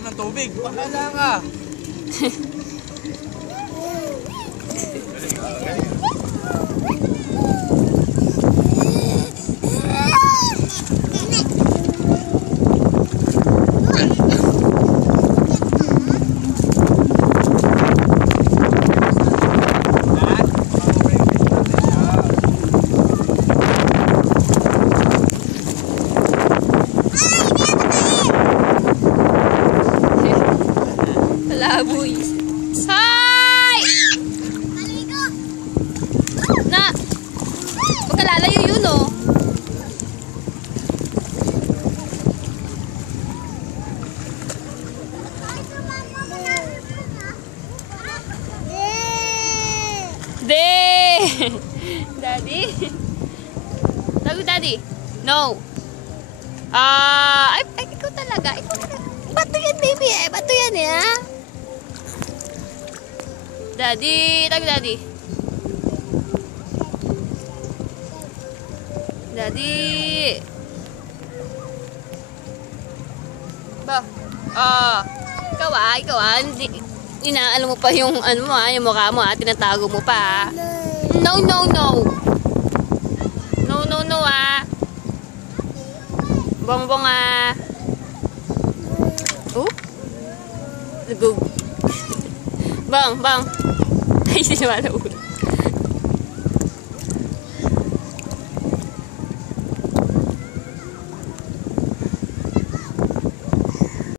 Inom ng tubig. Pakala ka. Laboy. Say! Na! Huwag ka lalayo yun, oh. De! Daddy? Sabi, Daddy? No. Ay, ikaw talaga. Ikaw talaga. Bato yan, baby. Bato yan, eh, ha? Daddy, tag Daddy. Daddy. Ba. Ikaw hindi inaano mo pa yung ano mo, yung mukha mo, tinatago mo pa. No, no, no. No, no, no, Bongbong, Oh. Go. Bang. Ay, hindi naman na ulo.